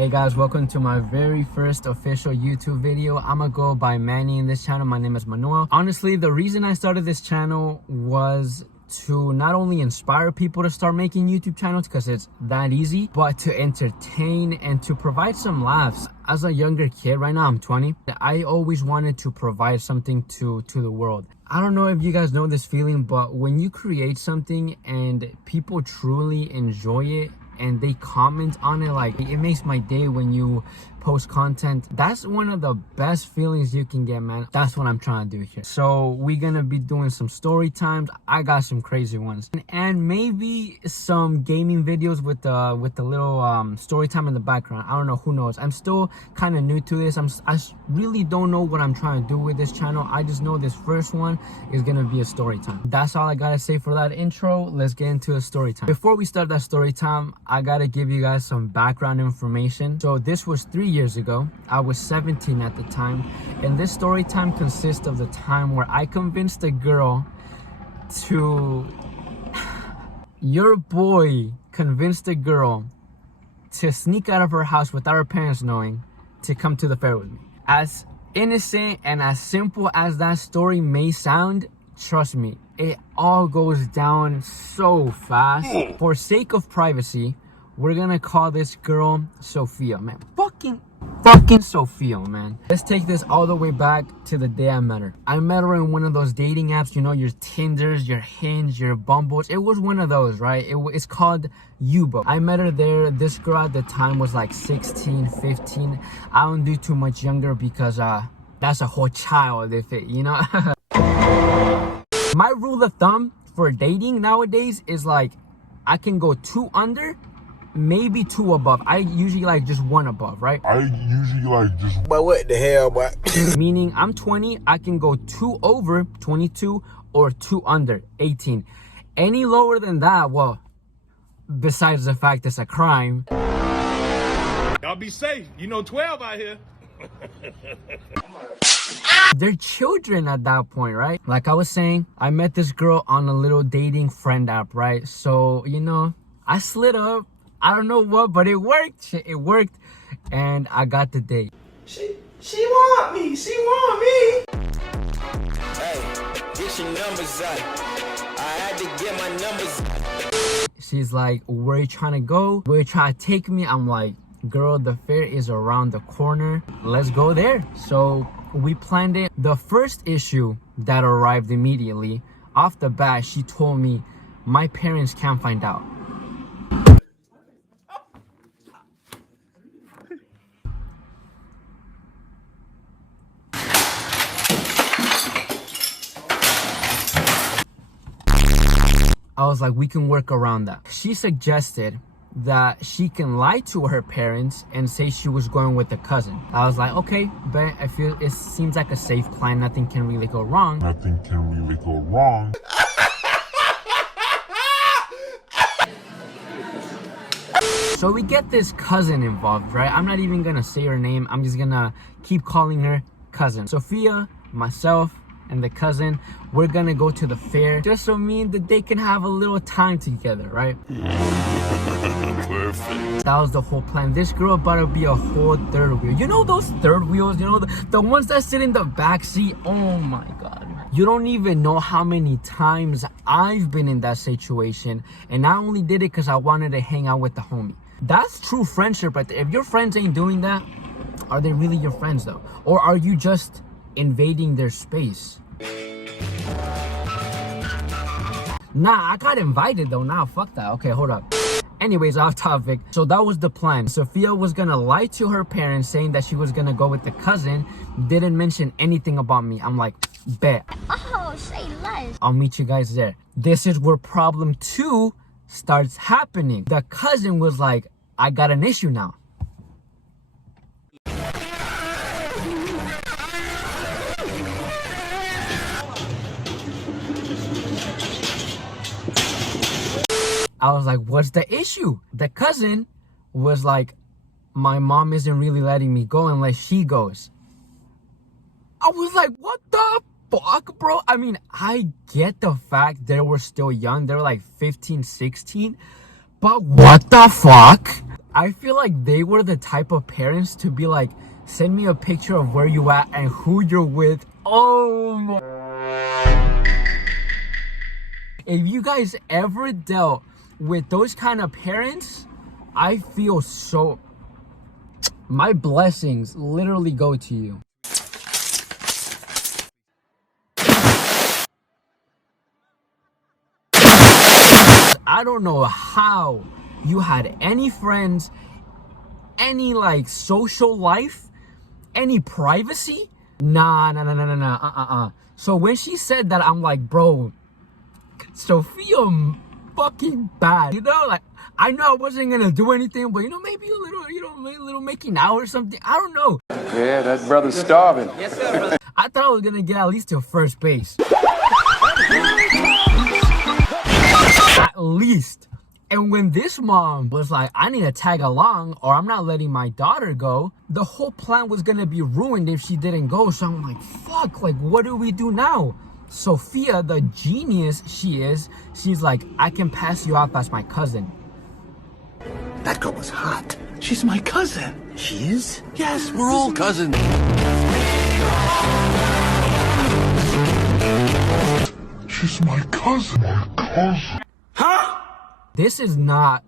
Hey guys, welcome to my very first official YouTube video. I'ma go by Manny in this channel. My name is Manuel. Honestly, the reason I started this channel was to not only inspire people to start making YouTube channels because it's that easy, but to entertain and to provide some laughs. As a younger kid, right now I'm 20, I always wanted to provide something to the world. I don't know if you guys know this feeling, but when you create something and people truly enjoy it and they comment on it, like, it makes my day when you post content. That's one of the best feelings you can get, man. That's what I'm trying to do here. So we're gonna be doing some story times. I got some crazy ones, and maybe some gaming videos with the little story time in the background. I don't know, who knows. I'm still kind of new to this. I really don't know what I'm trying to do with this channel. I just know this first one is gonna be a story time. That's all I gotta say for that intro. Let's get into a story time. Before we start that story time, I gotta give you guys some background information. So this was 3 years ago. I was 17 at the time, and this story time consists of the time where I convinced a girl to your boy convinced a girl to sneak out of her house without her parents knowing to come to the fair with me. As innocent and as simple as that story may sound, trust me, it all goes down so fast. For sake of privacy, we're gonna call this girl Sophia, man. Fucking Sophia, man. Let's take this all the way back to the day I met her. I met her in one of those dating apps, you know, your Tinders, your Hinge, your Bumbles. It was one of those, right? It's called Yubo. I met her there. This girl at the time was like 16, 15. I don't do too much younger because that's a whole child, if it, you know. My rule of thumb for dating nowadays is like, I can go 2 under, maybe 2 above. I usually like just 1 above, right? But what the hell, boy? Meaning I'm 20, I can go 2 over, 22, or 2 under, 18. Any lower than that, well, besides the fact it's a crime. Y'all be safe. You know 12 out here. They're children at that point, right? Like I was saying, I met this girl on a little dating friend app, right? So, you know, I slid up. I don't know what, but it worked. It worked, and I got the date. She want me. She want me. Hey, get your numbers up. I had to get my numbers. She's like, where you trying to go? Where you trying to take me? I'm like, girl, the fair is around the corner. Let's go there. So we planned it. The first issue that arrived immediately, off the bat, she told me, my parents can't find out. I was like, we can work around that. She suggested that she can lie to her parents and say she was going with a cousin. I was like, okay, but I feel it seems like a safe plan. Nothing can really go wrong. So we get this cousin involved, right? I'm not even gonna say her name. I'm just gonna keep calling her cousin. Sophia, myself, and the cousin, we're gonna go to the fair just so me and the date can have a little time together, right? Perfect. That was the whole plan. This girl about to be a whole third wheel. You know those third wheels? You know the ones that sit in the back seat? Oh my God. You don't even know how many times I've been in that situation, and I only did it because I wanted to hang out with the homie. That's true friendship right there. If your friends ain't doing that, are they really your friends though? Or are you just invading their space? Nah, I got invited though. Nah, fuck that. Okay, hold up. Anyways, off topic. So that was the plan. Sophia was gonna lie to her parents saying that she was gonna go with the cousin. Didn't mention anything about me. I'm like, bet. Oh, say less. I'll meet you guys there. This is where problem 2 starts happening. The cousin was like, I got an issue now. I was like, what's the issue? The cousin was like, my mom isn't really letting me go unless she goes. I was like, what the fuck, bro? I mean, I get the fact they were still young. They were like 15, 16. But what the fuck? I feel like they were the type of parents to be like, send me a picture of where you at and who you're with. Oh my. If you guys ever dealt with those kind of parents, I feel so, my blessings literally go to you. I don't know how you had any friends, any like social life, any privacy. Nah. So when she said that, I'm like, bro, Sophia fucking bad. You know, like, I know I wasn't gonna do anything, but you know, maybe a little making out or something. I don't know. Yeah, that brother's starving. Yes, sir, brother. I thought I was gonna get at least to first base. At least. And when this mom was like, I need to tag along or I'm not letting my daughter go, the whole plan was gonna be ruined if she didn't go. So I'm like, fuck, like, what do we do now? Sophia, the genius she is, she's like, I can pass you off as my cousin. That girl was hot. She's my cousin. She is? Yes, We're all cousins. she's my cousin. Huh? This is not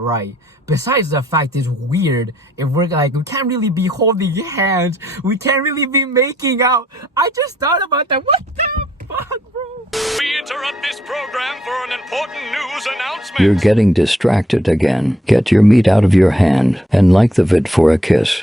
right. Besides the fact it's weird if we're like, we can't really be holding hands, we can't really be making out. I just thought about that. What the fuck, bro? We interrupt this program for an important news announcement. You're getting distracted again. Get your meat out of your hand and like the vid for a kiss.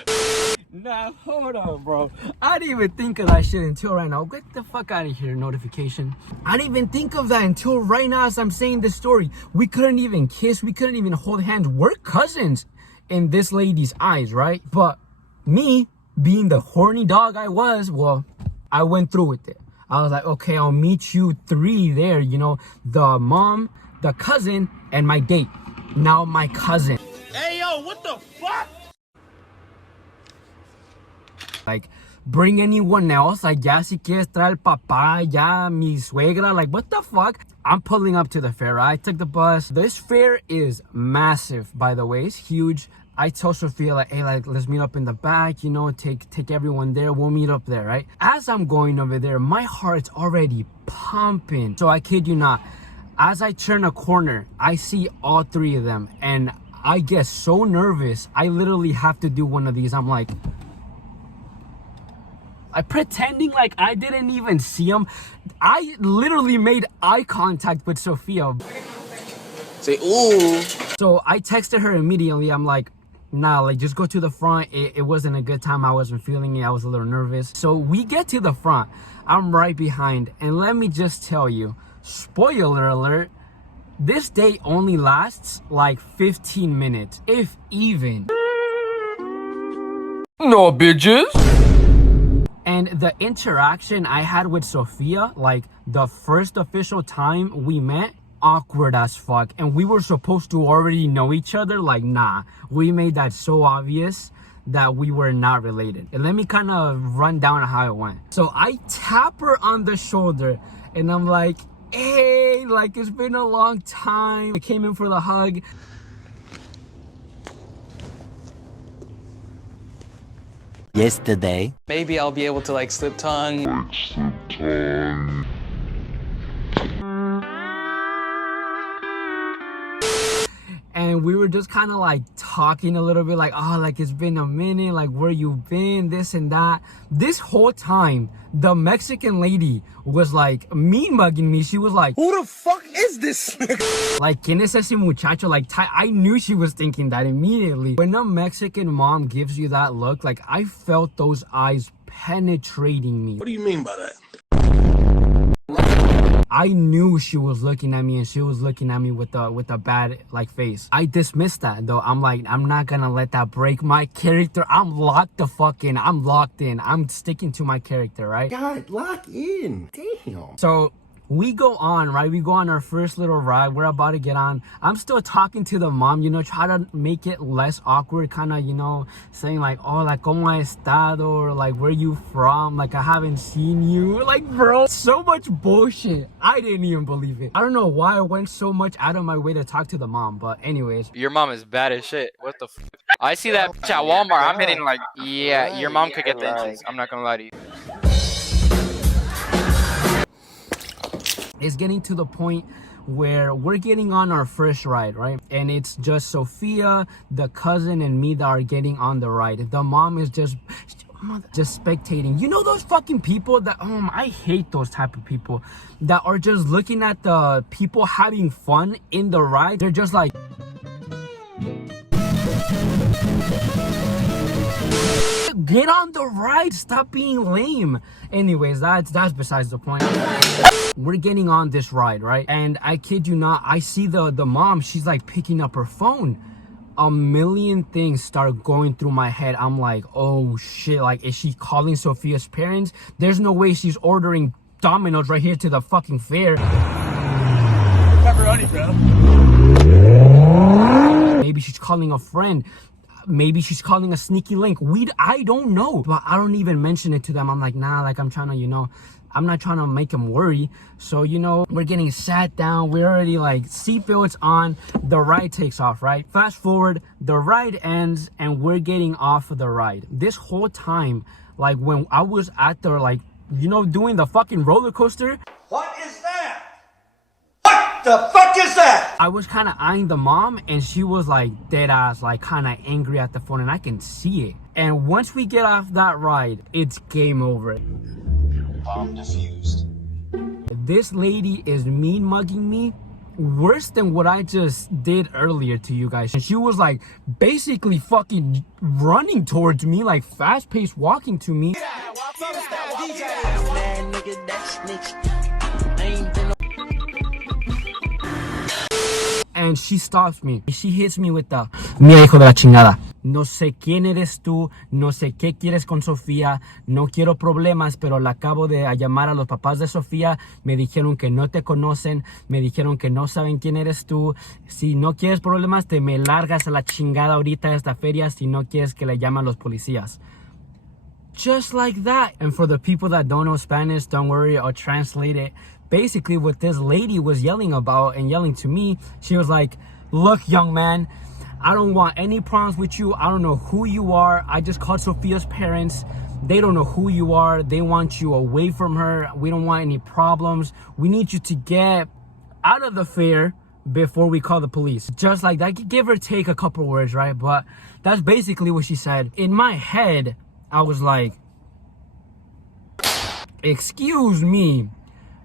Nah, hold on, bro. I didn't even think of that shit until right now. Get the fuck out of here, notification. I didn't even think of that until right now as I'm saying this story. We couldn't even kiss. We couldn't even hold hands. We're cousins in this lady's eyes, right? But me, being the horny dog I was, well, I went through with it. I was like, okay, I'll meet you three there, you know, the mom, the cousin, and my date. Now my cousin. Hey, yo, what the fuck? Like, bring anyone else. Like, ya si quieres traer el papá, ya mi suegra. Like, what the fuck? I'm pulling up to the fair. I took the bus. This fair is massive, by the way. It's huge. I told Sophia, like, hey, like, let's meet up in the back, you know, take everyone there. We'll meet up there, right? As I'm going over there, my heart's already pumping. So I kid you not. As I turn a corner, I see all three of them. And I get so nervous. I literally have to do one of these. I'm like... I pretending like I didn't even see him. I literally made eye contact with Sophia. Say, ooh. So I texted her immediately. I'm like, nah, like, just go to the front. It wasn't a good time. I wasn't feeling it. I was a little nervous. So we get to the front. I'm right behind. And let me just tell you, spoiler alert, this date only lasts like 15 minutes, if even. No, bitches. And the interaction I had with Sophia, like the first official time we met, awkward as fuck. And we were supposed to already know each other. Like, nah, we made that so obvious that we were not related. And let me kind of run down how it went. So I tap her on the shoulder and I'm like, hey, like, it's been a long time. I came in for the hug. Yesterday. Maybe I'll be able to like slip tongue. And we were just kind of like talking a little bit like, oh, like, it's been a minute, like, where you been, this and that. This whole time, the Mexican lady was like mean mugging me. She was like, Who the fuck is this? like, ¿quién es ese muchacho? Like, I knew she was thinking that immediately. When a Mexican mom gives you that look, like, I felt those eyes penetrating me. What do you mean by that? I knew she was looking at me and she was looking at me with a bad like face. I dismissed that though. I'm like, I'm not gonna let that break my character. I'm locked the fuck in. I'm locked in. I'm sticking to my character, right? God, lock in. Damn. So We go on, right? We go on our first little ride. We're about to get on. I'm still talking to the mom, you know, try to make it less awkward, kind of, you know, saying like, oh, like, ¿cómo ha estado? Or like, where you from? Like, I haven't seen you. Like, bro, so much bullshit. I didn't even believe it. I don't know why I went so much out of my way to talk to the mom, but anyways. Your mom is bad as shit. What the f? I see that bitch at Walmart. I'm hitting like, yeah, your mom could get the inches. I'm not gonna lie to you. It's getting to the point where we're getting on our first ride, right? And it's just Sophia, the cousin, and me that are getting on the ride. The mom is just spectating. You know those fucking people that I hate those type of people that are just looking at the people having fun in the ride. They're just like, get on the ride, stop being lame. Anyways, that's besides the point. We're getting on this ride, right? And I kid you not, I see the mom, she's like picking up her phone. A million things start going through my head. I'm like, oh shit, like, is she calling Sophia's parents? There's no way she's ordering Domino's right here to the fucking fair. Pepperoni, bro. Maybe she's calling a friend. Maybe she's calling a sneaky link. I don't know. But I don't even mention it to them. I'm like, nah, like, I'm trying to, you know, I'm not trying to make them worry. So, you know, we're getting sat down. We're already like, seatbelts on. The ride takes off, right? Fast forward, the ride ends and we're getting off of the ride. This whole time, like, when I was at the, like, you know, doing the fucking roller coaster. What is that? What the fuck is that? I was kind of eyeing the mom and she was like dead ass, like kind of angry at the phone, and I can see it. And once we get off that ride, it's game over. Bomb defused. This lady is mean mugging me worse than what I just did earlier to you guys. And she was like basically fucking running towards me, like fast paced walking to me. And she stops me. She hits me with the, mira, hijo de la chingada. No sé quién eres tú, no sé qué quieres con Sofía, no quiero problemas, pero la acabo de llamar a los papás de Sofía, me dijeron que no te conocen, me dijeron que no saben quién eres tú. Si no quieres problemas, te me largas a la chingada ahorita de esta feria si no quieres que le llamen a los policías. Just like that. And for the people that don't know Spanish, don't worry, I'll translate it. Basically, what this lady was yelling about and yelling to me, she was like, look, young man, I don't want any problems with you. I don't know who you are. I just called Sophia's parents. They don't know who you are. They want you away from her. We don't want any problems. We need you to get out of the fair before we call the police. Just like that, give or take a couple words, right? But that's basically what she said. In my head, I was like, excuse me,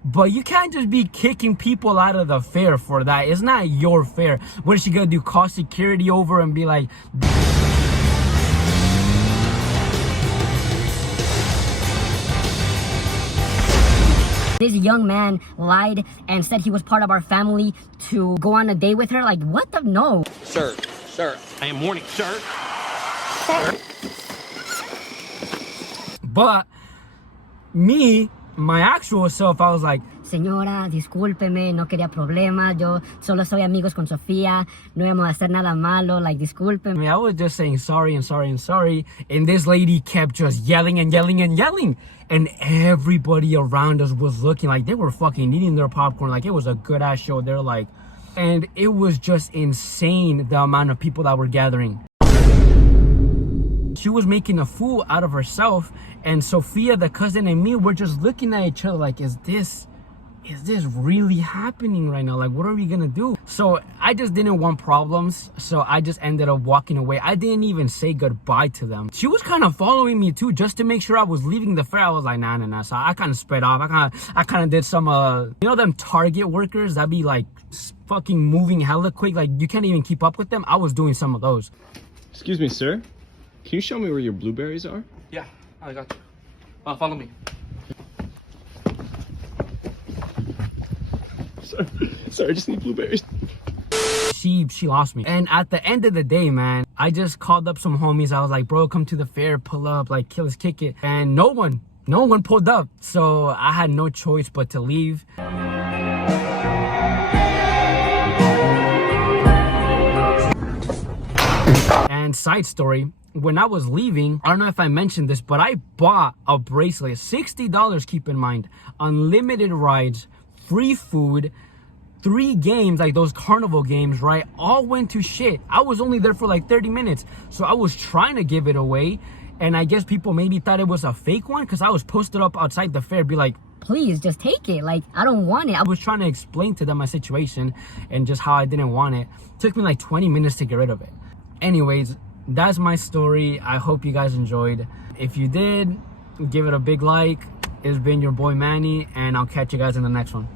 but you can't just be kicking people out of the fair for that. It's not your fair. What is she gonna do? Call security over and be like, This young man lied and said he was part of our family to go on a date with her. Like, what the? No. Sir, I am warning, sir. but me, my actual self, I was like, Señora, discúlpeme, no quería problemas. Yo solo soy amigos con Sofía. No íbamos a hacer nada malo. Like, discúlpeme. I was just saying sorry and sorry and sorry. And this lady kept just yelling and yelling and yelling. And everybody around us was looking like they were fucking eating their popcorn. Like, it was a good ass show. They're like, and it was just insane the amount of people that were gathering. She was making a fool out of herself. And Sophia, the cousin, and me were just looking at each other like, is this really happening right now? Like, what are we gonna do? So I just didn't want problems, so I just ended up walking away. I didn't even say goodbye to them. She was kind of following me too, just to make sure I was leaving the fair. I was like, nah. So I kind of sped off. I kind of did some you know them Target workers that be like fucking moving hella quick, like you can't even keep up with them. I was doing some of those. Excuse me, sir. Can you show me where your blueberries are? yeah, I got you. Follow me. Sorry, I just need blueberries. She lost me. And at the end of the day, man, I just called up some homies. I was like, bro, come to the fair, pull up, like, let's kick it. And no one pulled up. So I had no choice but to leave. And side story, when I was leaving, I don't know if I mentioned this, but I bought a bracelet, $60, keep in mind, unlimited rides, free food, 3 games, like those carnival games, right? All went to shit. I was only there for like 30 minutes. So I was trying to give it away. And I guess people maybe thought it was a fake one because I was posted up outside the fair, be like, please just take it. Like, I don't want it. I was trying to explain to them my situation and just how I didn't want it. It took me like 20 minutes to get rid of it. Anyways, that's my story. I hope you guys enjoyed. If you did, give it a big like. It's been your boy Manny, and I'll catch you guys in the next one.